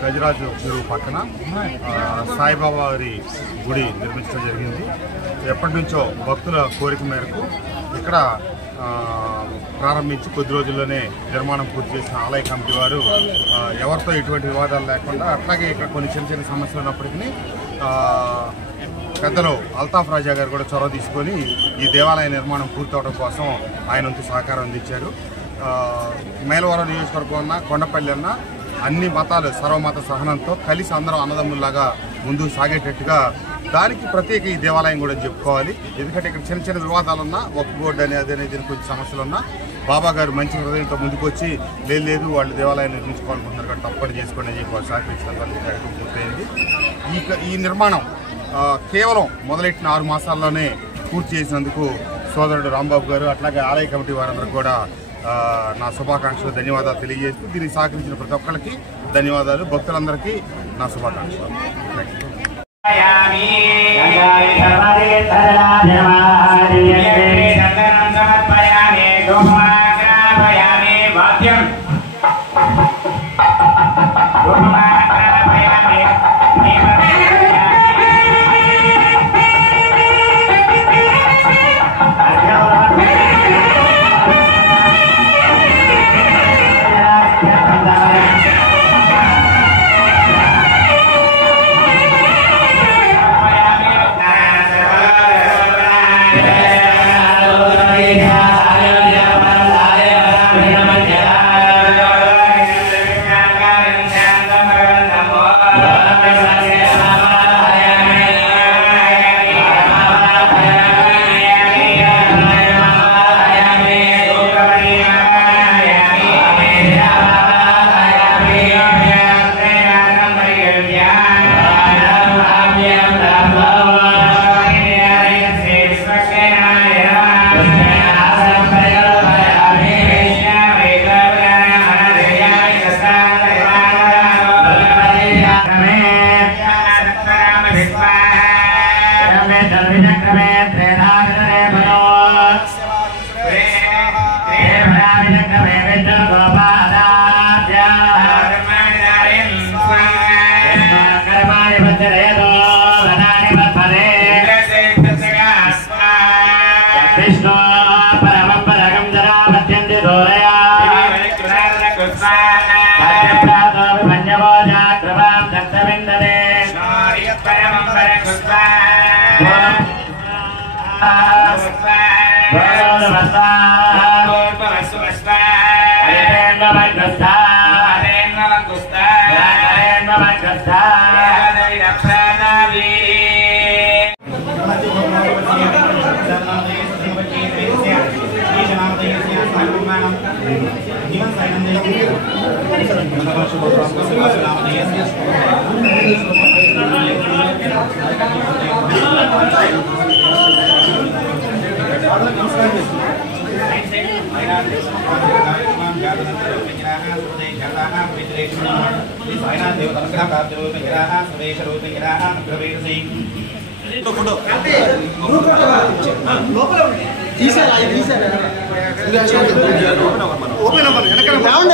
గజరాజు చెరువు పక్కన సాయిబాబా వారి గుడి నిర్మించడం జరిగింది. ఎప్పటి నుంచో భక్తుల కోరిక మేరకు ఇక్కడ ప్రారంభించి కొద్ది రోజుల్లోనే నిర్మాణం పూర్తి చేసిన ఆలయ కమిటీ వారు ఎవరితో ఎటువంటి వివాదాలు లేకుండా అట్లాగే ఇక్కడ కొన్ని చిన్న చిన్న సమస్యలు ఉన్నప్పటికీ పెద్దలు అల్తాఫ్ రాజా గారు కూడా చొరవ తీసుకొని ఈ దేవాలయ నిర్మాణం పూర్తవడం కోసం ఆయన వంతు సహకారం అందించారు. మైలవరం నియోజకవర్గం అన్న కొండపల్లి అన్న అన్ని మతాలు సర్వమత సహనంతో కలిసి అందరం అన్నదమ్ముల్లాగా ముందుకు సాగేటట్టుగా దానికి ప్రత్యేక ఈ దేవాలయం కూడా చెప్పుకోవాలి. ఎందుకంటే ఇక్కడ చిన్న చిన్న వివాదాలున్నా ఒక బోర్డు అనేది కొంచెం సమస్యలు ఉన్నా బాబా గారు మంచి హృదయంతో ముందుకు వచ్చి లేదు వాళ్ళు దేవాలయం నిర్మించుకోవాలనుకుంటున్నారు కాబట్టి తప్పని చేసుకోండి అని చెప్పి వాళ్ళు సహకరించడం పూర్తయింది. ఈ నిర్మాణం కేవలం మొదలెట్టిన 6 మాసాల్లోనే పూర్తి చేసినందుకు సోదరుడు రాంబాబు గారు అట్లాగే ఆలయ కమిటీ వారందరూ కూడా నా శుభాకాంక్షలు ధన్యవాదాలు తెలియజేస్తూ దీనికి సహకరించిన ప్రతి ఒక్కరికి ధన్యవాదాలు. భక్తులందరికీ నా శుభాకాంక్షలు.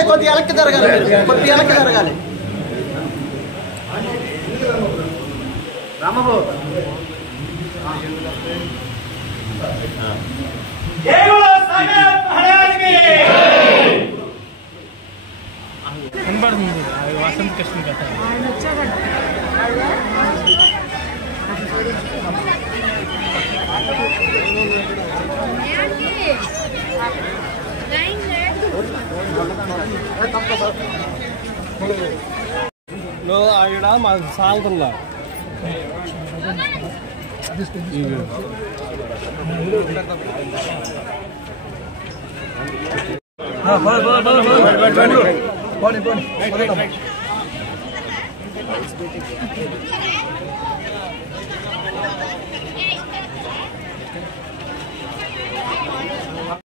కొద్ది ఎలక్కి జరగాలి రామబాబు వసంత కృష్ణ కథ ఆవిడ మా సాగుతుందా పోనీ